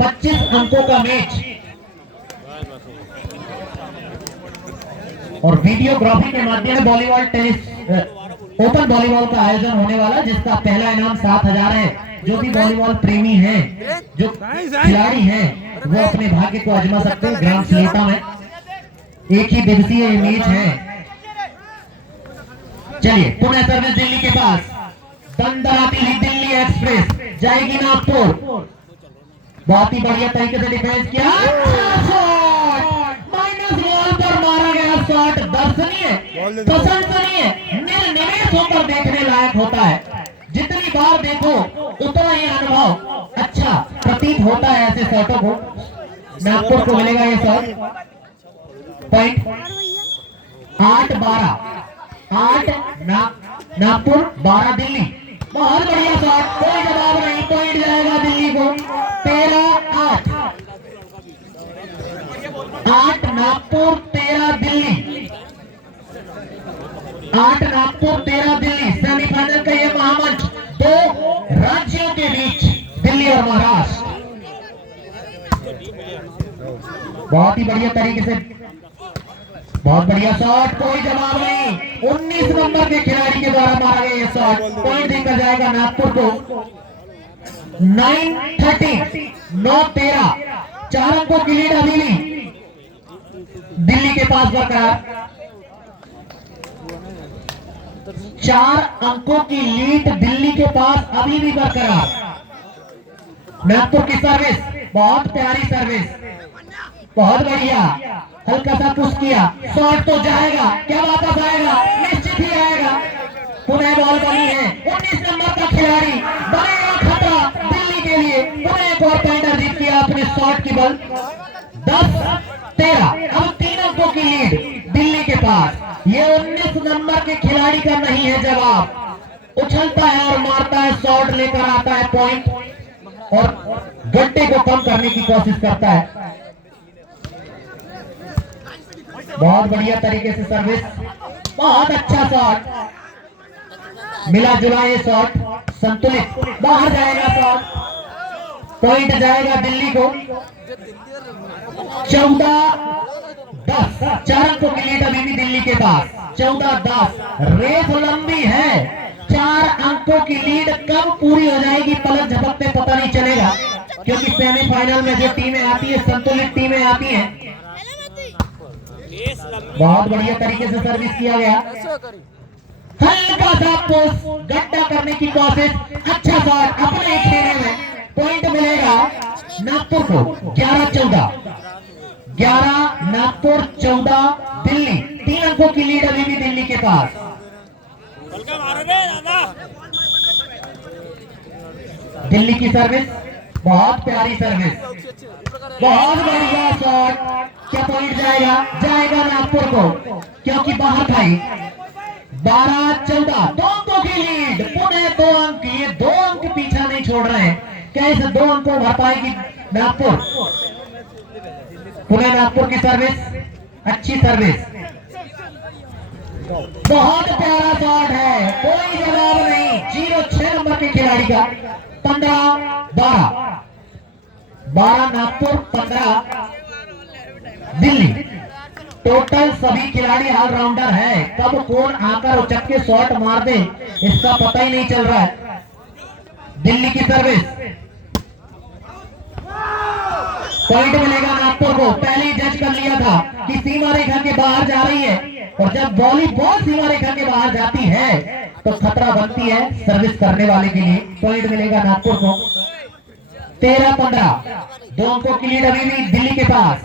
25 अंकों का मैच और वीडियोग्राफी के माध्यम से वॉलीबॉल टेनिस ओपन वॉलीबॉल का आयोजन होने वाला, जिसका पहला इनाम 7,000 है। जो भी वॉलीबॉल प्रेमी हैं, जो खिलाड़ी हैं, वो अपने भाग्य को आजमा सकते हैं। ग्राम सिलेटा में एक ही दिवसीय मैच है। चलिए, पुनः सर्विस दिल्ली के पास, दंदराती हुई दिल्ली एक्सप्रेस जाएगी नागपुर। बहुत ही बढ़िया तरीके से डिफेंस किया, माइनस बॉल पर मारा गया शॉट। दर्शनीय, प्रशंसनीय, निर्निमेष होकर देखने लायक होता है। जितनी बार देखो उतना ही अनुभव अच्छा प्रतीत होता है ऐसे शॉटों को। नागपुर को मिलेगा ये शॉट। पॉइंट 8-12, 8 नागपुर, 12 दिल्ली। बहुत बढ़िया शॉट, कोई जवाब नहीं। पॉइंट जाएगा दिल्ली को। 13-8, 8 नागपुर, 13 दिल्ली। 8 नागपुर, 13 दिल्ली। सेमीफाइनल का ये महामंच दो राज्यों के बीच, दिल्ली और महाराष्ट्र। बहुत ही बढ़िया तरीके से, बहुत बढ़िया शॉट, कोई जवाब नहीं। 19 नंबर के खिलाड़ी के द्वारा मारा गया ये शॉट। पॉइंट देकर जाएगा नागपुर को। 9-13, 9-13, 4 अंकों की लीड अभी भी दिल्ली के पास बरकरार। 4 अंकों की लीड दिल्ली के पास अभी भी बरकरार। नागपुर की सर्विस, बहुत प्यारी सर्विस, बहुत बढ़िया। हल्का सा पुश किया, शॉट तो जाएगा, क्या वापस आएगा? निश्चित ही आएगा। पुनः बॉल बनी है। 19 नंबर का खिलाड़ी, बनेगा खतरा दिल्ली के लिए। पुनः एक और पॉइंट अर्जित किया अपने शॉट की बल। 10-13, अब 3 अंकों की लीड दिल्ली के पास। ये 19 नंबर के खिलाड़ी का नहीं है जवाब। उछलता है और मारता है, शॉट लेकर आता है पॉइंट और गड्ढे को कम करने की कोशिश करता है। बहुत बढ़िया तरीके से सर्विस, बहुत अच्छा शॉट, मिला जुला ये शॉट, संतुलित, बाहर जाएगा शॉट। पॉइंट जाएगा दिल्ली को। 14-10, 4 अंकों की लीड अभी भी दिल्ली के पास। 14-10, रेस लंबी है। 4 अंकों की लीड कब पूरी हो जाएगी पलक झपकते पता नहीं चलेगा, क्योंकि सेमीफाइनल में जो टीमें आती है, संतुलित टीमें आती हैं। बहुत बढ़िया तरीके से सर्विस किया गया, हल्का सा पोस्ट, गड्ढा करने की कोशिश, अच्छा शॉट अपने खेने में। पॉइंट मिलेगा नागपुर को। 11-14, 11 नागपुर, 14 दिल्ली। 3 अंकों की लीड अभी भी दिल्ली के पास। दिल्ली की सर्विस, बहुत प्यारी सर्विस, बहुत बढ़िया शॉट। क्या पॉइंट जाएगा? जाएगा नागपुर को, क्योंकि बाहर भाई। 12-14, 2 अंकों की लीड, पुनः 2 अंक। ये 2 अंक पीछा नहीं छोड़ रहे हैं। कैसे 2 अंकों भर पाएगी नागपुर? पुनः नागपुर की सर्विस, अच्छी सर्विस, बहुत प्यारा शॉट है, कोई जवाब नहीं। 0-6 नंबर के खिलाड़ी का। 15-12, 12 नागपुर, 15 दिल्ली। टोटल सभी खिलाड़ी ऑलराउंडर है। कब कौन आकर उचक के शॉट मार दे इसका पता ही नहीं चल रहा है। दिल्ली की सर्विस, पॉइंट मिलेगा नागपुर को। पहले ही जज कर लिया था कि सीमा रेखा के बाहर जा रही है, और जब वॉलीबॉल सीमा रेखा के बाहर जाती है तो खतरा बनती है सर्विस करने वाले के लिए। पॉइंट मिलेगा नागपुर को। 13-15, 2 अंकों की लीड अभी भी दिल्ली के पास।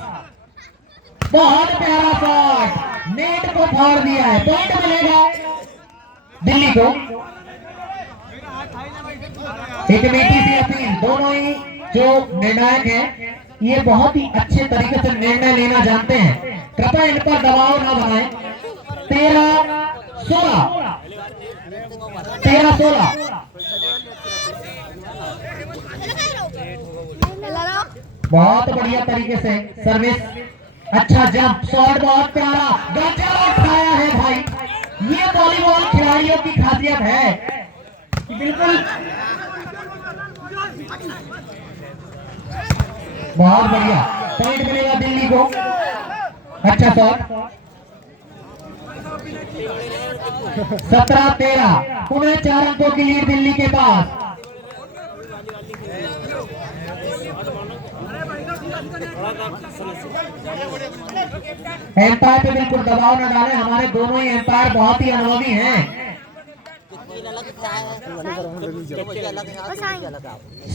बहुत प्यारा शॉट, नेट को फाड़ दिया है। पॉइंट मिलेगा दिल्ली को। एक मीठी सी अपील, दोनों ही जो निर्णायक हैं ये बहुत ही अच्छे तरीके से निर्णय लेना जानते हैं। कृपया इन पर दबाव ना बनाएं। 13-16, 13-16, बहुत बढ़िया तरीके से सर्विस, अच्छा जंप, शॉट बहुत प्यारा, गजब उठाया है भाई। ये वॉलीबॉल खिलाड़ियों की खासियत है कि बिल्कुल बहुत बढ़िया, पॉइंट मिलेगा दिल्ली को। अच्छा शॉट। 17-13, पुनः 4 अंकों की लीड दिल्ली के पास। एम्पायर पे बिल्कुल दबाव न डालें, हमारे दोनों ही एम्पायर बहुत ही अनुभवी हैं।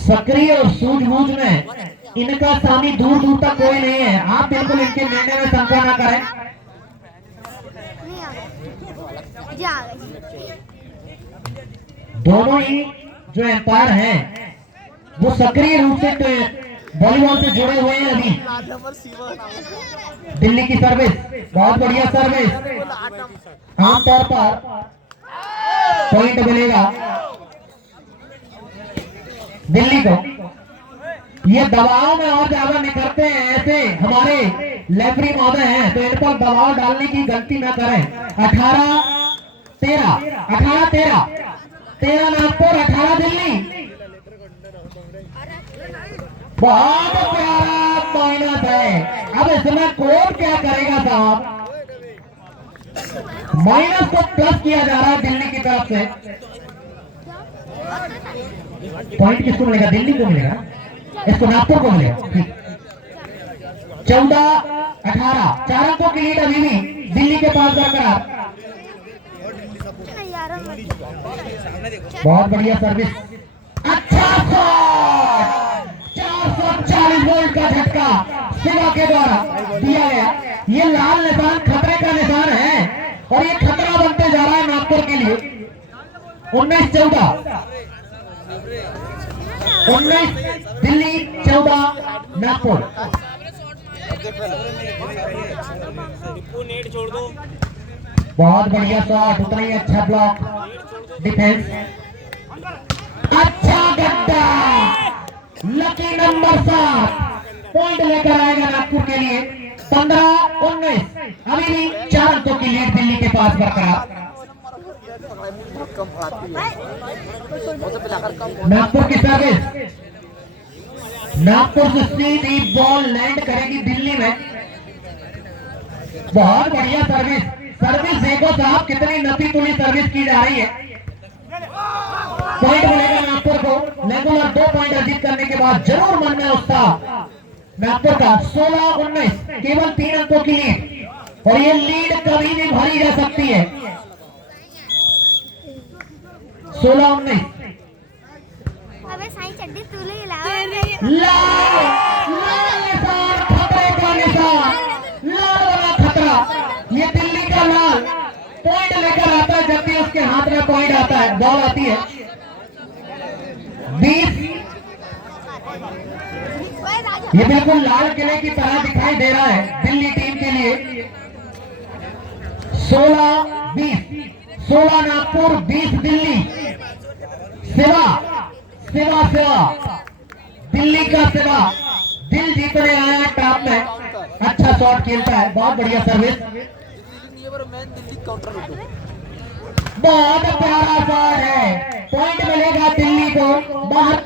सक्रिय और सूझबूझ में इनका सामी दूर दूर तक कोई नहीं है। आप बिल्कुल इनके निर्णय में शंका न करें। दोनों ही जो एम्पायर हैं वो सक्रिय रूप से वॉलीबॉल से जुड़े हुए हैं। अभी दिल्ली की सर्विस, बहुत बढ़िया सर्विस, आमतौर पर पॉइंट मिलेगा दिल्ली को। ये दबाव में और ज्यादा निकलते हैं, ऐसे हमारे लेफरी महोदय हैं, तो इन पर दबाव डालने की गलती ना करें। 18-13, 18-13, 13 नागपुर, 18 दिल्ली। बहुत प्यारा माइनस है। अब इसमें कोर्ट क्या करेगा साहब? माइनस को प्लस किया जा रहा है दिल्ली की तरफ से। पॉइंट किसको मिलेगा? दिल्ली को मिलेगा, इसको नागपुर को मिलेगा। 14-18, 4 अंकों की लीड अभी भी दिल्ली के पास बरकरार। बहुत बढ़िया सर्विस, अच्छा शॉट। 440 वोल्ट का झटका शिवा के द्वारा दिया गया। ये लाल निशान खतरे का निशान है और ये खतरा बनते जा रहा है नागपुर के लिए। 19-14, 19 दिल्ली, 14 नागपुर। बहुत बढ़िया शॉट, उतना ही अच्छा ब्लॉक डिफेंस। अच्छा गड्ढा, लकी नंबर 7 पॉइंट लेकर आएगा नागपुर के लिए। 15-19, अभी भी 4 अंकों की लीड दिल्ली के पास बरकरार। नागपुर की सर्विस, नागपुर से सीधी बॉल लैंड करेगी दिल्ली में। बहुत बढ़िया सर्विस, सर्विस देखो साहब कितनी नपी तुली सर्विस की जा रही है। पॉइंट मिलेगा नागपुर को। रेगुलर 2 पॉइंट अर्जित करने के बाद जरूर मन में उत्साह नागपुर का। 16-19, केवल 3 अंकों की लीड और ये लीड कभी भी भरी जा सकती है। 16-19, खतरे का निशान, लाल वाला खतरा। ये दिल्ली का लाल पॉइंट लेकर आता है जब भी उसके हाथ में पॉइंट आता है, बॉल आती है। 20, ये बिल्कुल लाल किले की तरह दिखाई दे रहा है दिल्ली टीम के लिए। 16-20, 16 नागपुर, 20 दिल्ली। शिवा, शिवा, शिवा, दिल्ली का शिवा दिल जीतने आया टॉप में। अच्छा शॉट खेलता है, बहुत बढ़िया सर्विस, बहुत प्यारा शॉट है। पॉइंट मिलेगा दिल्ली को। बाहर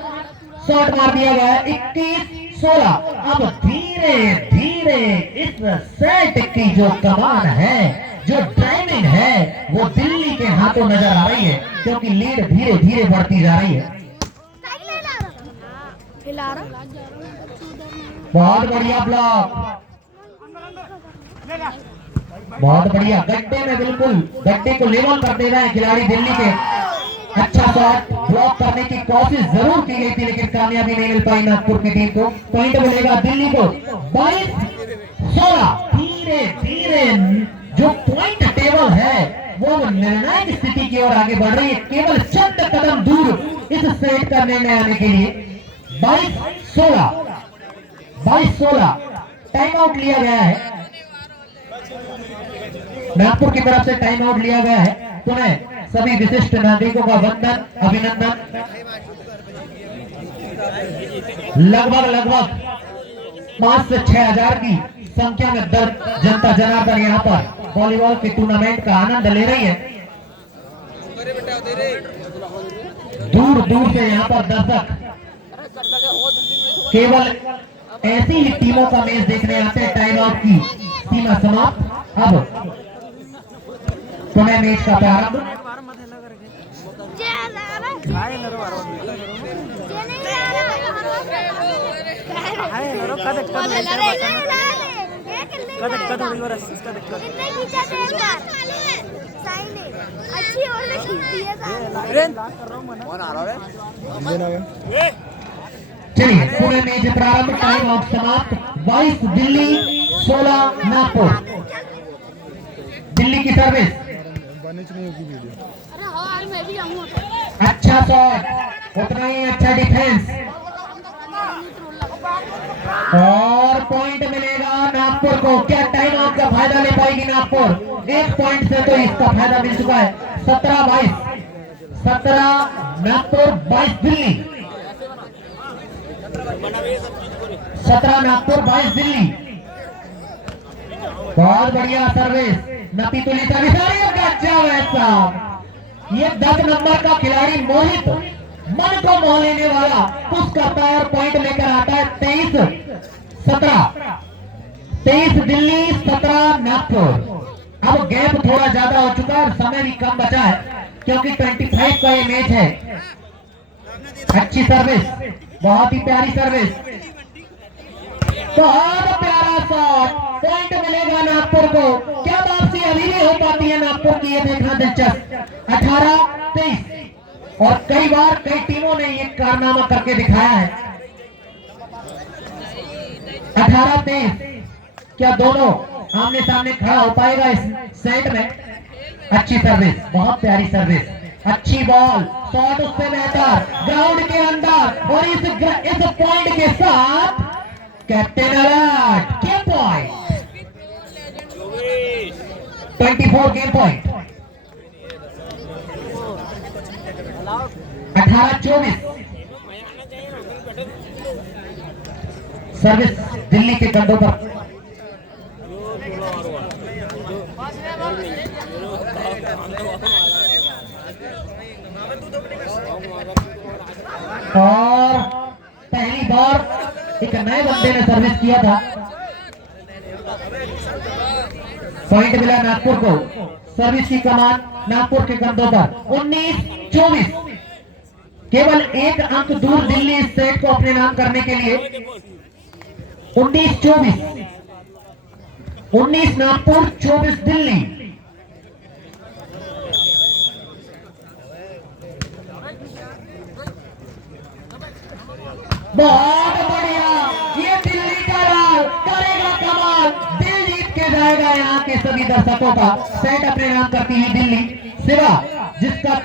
शॉट मार दिया गया है। 21-16, अब धीरे धीरे इस सेट की जो कमान है, जो ड्राइविंग है, वो दिल्ली के हाथों नजर आ रही है, क्योंकि लीड धीरे धीरे बढ़ती जा रही है। बहुत बढ़िया ब्लॉक, बहुत बढ़िया, गड्ढे में बिल्कुल गड्ढे को लेवल कर दे रहे हैं खिलाड़ी दिल्ली के। अच्छा शॉट, ब्लॉक करने की कोशिश जरूर की गई थी लेकिन कामयाबी नहीं मिल पाई नागपुर की टीम को। पॉइंट मिलेगा दिल्ली को। 22-16, धीरे धीरे जो पॉइंट टेबल है वो निर्णायक स्थिति की ओर आगे बढ़ रही है, केवल चंद कदम दूर इस सेट का निर्णय आने के लिए। 22-16, 22-16, टाइम आउट लिया गया है नागपुर की तरफ से, टाइम आउट लिया गया है। पुनः सभी विशिष्ट नागरिकों का वंदन, अभिनंदन। लगभग 5 से 6 हजार की संख्या में जनता जनार्दन यहाँ पर वॉलीबॉल के टूर्नामेंट का आनंद ले रही है। दूर दूर से यहाँ पर दर्शक केवल ऐसी ही टीमों का मैच देखने आते हैं। टाइम आउट की सीमा समाप्त। अब पुनः मैच का प्रारंभ। चलिए पुनः मैच प्रारंभ। टाइम आउट समाप्त। 22 दिल्ली 16 नागपुर। दिल्ली की सर्विस। अच्छा शॉट, उतना ही अच्छा डिफेंस और पॉइंट मिलेगा नागपुर को। क्या टाइम आउट का फायदा ले पाएगी नागपुर? एक पॉइंट से तो इसका फायदा मिल चुका है। 17-22, 17 नागपुर 22 दिल्ली। 17 नागपुर 22 दिल्ली। बहुत बढ़िया सर्विस, नपी तुली सर्विस। वैसा ये 10 नंबर का खिलाड़ी मोहित, मन को मोह लेने वाला, पुश करता है और पॉइंट लेकर आता है। 23-17, 23 दिल्ली 17 नागपुर। अब गैप थोड़ा ज्यादा हो चुका है और समय भी कम बचा है क्योंकि 25 का ये मैच है। अच्छी सर्विस, बहुत ही प्यारी सर्विस, बहुत प्यारा शॉट। पॉइंट मिलेगा नागपुर को। क्या वापसी अभी भी हो पाती है नागपुर की? ये देखना दिलचस्प। 18-23 और कई बार कई टीमों ने ये कारनामा करके दिखाया है। 18-23, क्या दोनों आमने सामने खड़ा हो पाएगा इस सेट में? अच्छी सर्विस, बहुत प्यारी सर्विस, अच्छी बॉल, शॉट उससे बेहतर, ग्राउंड के अंदर। और इस पॉइंट के साथ captain alert. Game point 24, game point 18-24। Service Delhi के कंधों पर। और पहली बार एक नए बंदे ने सर्विस किया था। पॉइंट मिला नागपुर को। सर्विस की कमान नागपुर के कंधों पर। 19-24, केवल एक अंक दूर दिल्ली इस सेट को अपने नाम करने के लिए। 19-24, 19 नागपुर 24 दिल्ली। बहुत बढ़िया, ये दिल्ली का लाल करेगा कमाल, दिल जीत के जाएगा यहाँ के सभी दर्शकों का। सेट अपने नाम करती हुई दिल्ली, सिवा जिसका